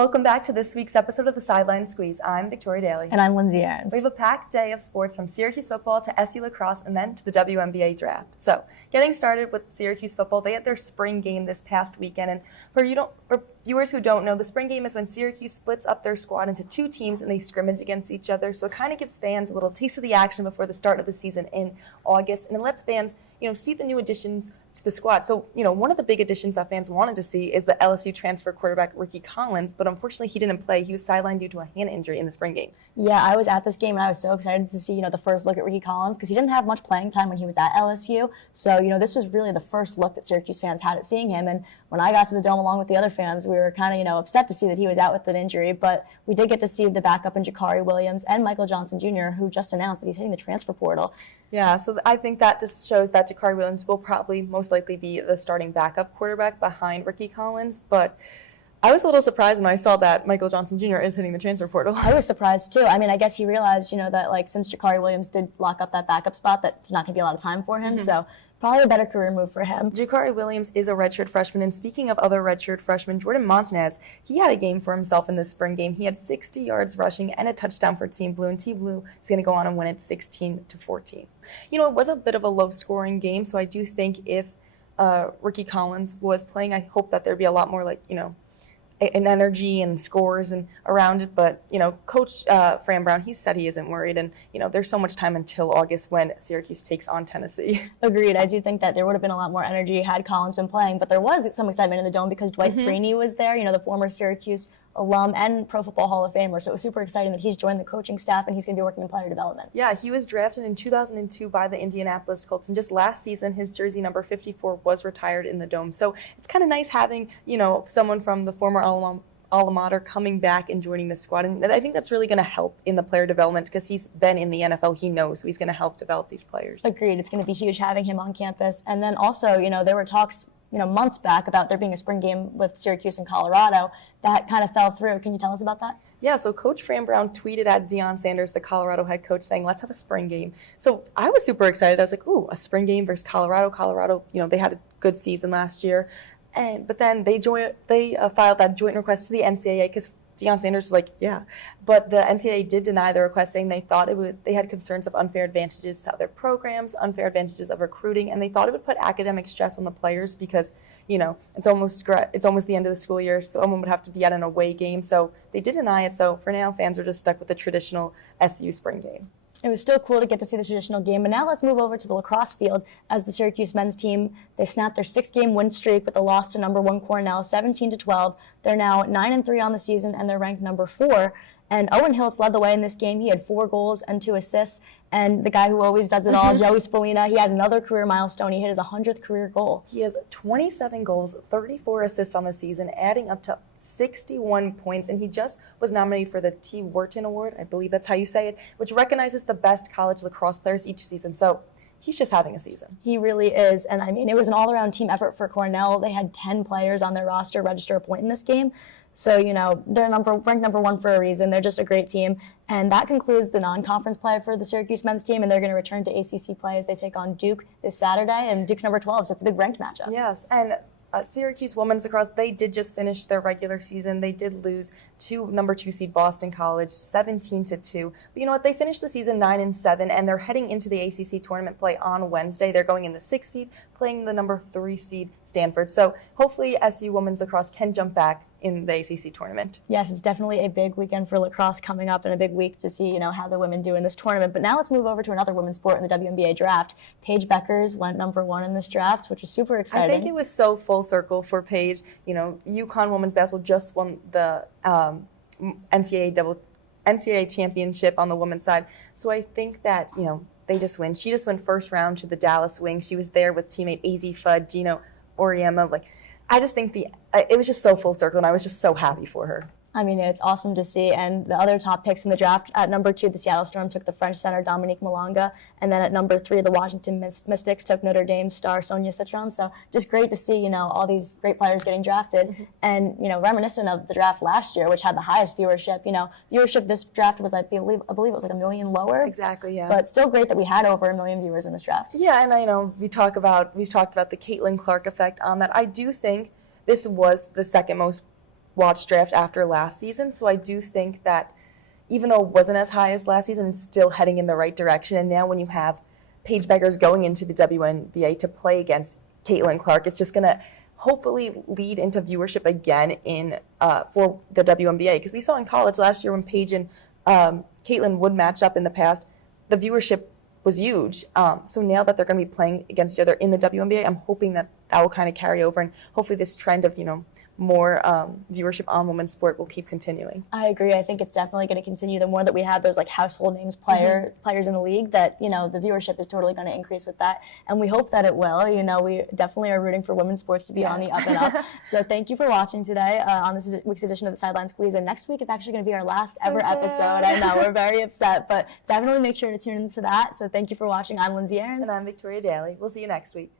Welcome back to this week's episode of the Sideline Squeeze. I'm Victoria Daly. And I'm Lindsay and We have a packed day of sports from Syracuse football to SU lacrosse and then to the WNBA Draft. So, getting started with Syracuse football, they had their spring game this past weekend. And for viewers who don't know, the spring game is when Syracuse splits up their squad into two teams and they scrimmage against each other. So it kind of gives fans a little taste of the action before the start of the season in August. And it lets fans, see the new additions to the squad. So, one of the big additions that fans wanted to see is the LSU transfer quarterback Ricky Collins, but unfortunately he didn't play. He was sidelined due to a hand injury in the spring game. Yeah, I was at this game and I was so excited to see, the first look at Ricky Collins because he didn't have much playing time when he was at LSU. So, this was really the first look that Syracuse fans had at seeing him. And when I got to the Dome along with the other fans, we were kind of, upset to see that he was out with an injury, but we did get to see the backup in Jakari Williams and Michael Johnson Jr., who just announced that he's hitting the transfer portal. Yeah, so I think that just shows that Jakari Williams will probably most likely be the starting backup quarterback behind Ricky Collins, but I was a little surprised when I saw that Michael Johnson Jr. is hitting the transfer portal. I was surprised too. I mean, I guess he realized, that since Jakari Williams did lock up that backup spot, that there's not going to be a lot of time for him, so probably a better career move for him. Jakari Williams is a redshirt freshman, and speaking of other redshirt freshmen, Jordan Montanez, he had a game for himself in this spring game. He had 60 yards rushing and a touchdown for Team Blue, and Team Blue is going to go on and win it 16-14. It was a bit of a low-scoring game, so I do think if Ricky Collins was playing, I hope that there'd be a lot more an energy and scores and around it, but Coach Fran Brown, he said he isn't worried, and there's so much time until August when Syracuse takes on Tennessee. Agreed. I do think that there would have been a lot more energy had Collins been playing, but there was some excitement in the Dome because Dwight Freeney was there, the former Syracuse alum and Pro Football Hall of Famer, so it was super exciting that he's joined the coaching staff and he's going to be working in player development. Yeah, he was drafted in 2002 by the Indianapolis Colts, and just last season his jersey number 54 was retired in the Dome. So it's kind of nice having, someone from the former alma mater coming back and joining the squad, and I think that's really going to help in the player development because he's been in the NFL, he knows, so he's going to help develop these players. Agreed. It's going to be huge having him on campus. And then also, there were talks months back about there being a spring game with Syracuse and Colorado. That kind of fell through. Can you tell us about that? Yeah, so Coach Fran Brown tweeted at Deion Sanders, the Colorado head coach, saying, let's have a spring game. So I was super excited. I was like, ooh, a spring game versus Colorado. Colorado, they had a good season last year. But then they filed that joint request to the NCAA because Deion Sanders was like, yeah. But the NCAA did deny the request, saying they thought they had concerns of unfair advantages to other programs, unfair advantages of recruiting, and they thought it would put academic stress on the players because, it's almost the end of the school year, so someone would have to be at an away game. So they did deny it. So for now, fans are just stuck with the traditional SU spring game. It was still cool to get to see the traditional game, but now let's move over to the lacrosse field as the Syracuse men's team, they snapped their 6-game win streak with a loss to number 1 Cornell, 17-12. They're now 9-3 on the season, and they're ranked number 4. And Owen Hiltz led the way in this game. He had 4 goals and 2 assists. And the guy who always does it all, Joey Spallina, he had another career milestone. He hit his 100th career goal. He has 27 goals, 34 assists on the season, adding up to 61 points. And he just was nominated for the T. Wharton Award, I believe that's how you say it, which recognizes the best college lacrosse players each season. So he's just having a season. He really is. And I mean, it was an all-around team effort for Cornell. They had 10 players on their roster register a point in this game. So, they're ranked number 1 for a reason. They're just a great team. And that concludes the non-conference play for the Syracuse men's team, and they're going to return to ACC play as they take on Duke this Saturday, and Duke's number 12, so it's a big ranked matchup. Yes, and Syracuse women's lacrosse, they did just finish their regular season. They did lose to number 2 seed Boston College, 17-2. But you know what? They finished the season 9-7, and they're heading into the ACC tournament play on Wednesday. They're going in the 6th seed, playing the number 3 seed Stanford. So hopefully SU women's lacrosse can jump back in the ACC tournament. Yes, it's definitely a big weekend for lacrosse coming up and a big week to see, how the women do in this tournament. But now let's move over to another women's sport in the WNBA Draft. Paige Beckers went number 1 in this draft, which is super exciting. I think it was so full circle for Paige. UConn women's basketball just won the NCAA championship on the women's side. So I think that, they just win. She just went first round to the Dallas Wings. She was there with teammate AZ Fudd, Gino Oriema. I just think it was just so full circle, and I was just so happy for her. I mean, it's awesome to see. And the other top picks in the draft, at number 2, the Seattle Storm took the French center Dominique Malonga. And then at number 3, the Washington Mystics took Notre Dame star Sonia Citron. So just great to see, all these great players getting drafted. And, reminiscent of the draft last year, which had the highest viewership. Viewership this draft was, I believe it was like 1 million lower. Exactly, yeah. But still great that we had over 1 million viewers in this draft. Yeah, and I know we've talked about the Caitlin Clark effect on that. I do think this was the second most watched draft after last season, so I do think that even though it wasn't as high as last season, it's still heading in the right direction. And now when you have Paige Beggars going into the WNBA to play against Caitlin Clark, it's just going to hopefully lead into viewership again for the WNBA. Because we saw in college last year when Paige and Caitlin would match up in the past, the viewership was huge. So now that they're going to be playing against each other in the WNBA, I'm hoping that will kind of carry over, and hopefully this trend of more viewership on women's sport will keep continuing. I agree. I think it's definitely going to continue. The more that we have those like household names players in the league, that the viewership is totally going to increase with that, and we hope that it will. We definitely are rooting for women's sports to be on the up and up. So thank you for watching today on this week's edition of the Sideline Squeeze. And next week is actually going to be our last ever episode. I know, we're very upset, but definitely make sure to tune into that. So thank you for watching. I'm Lindsay and I'm Victoria Daly. We'll see you next week.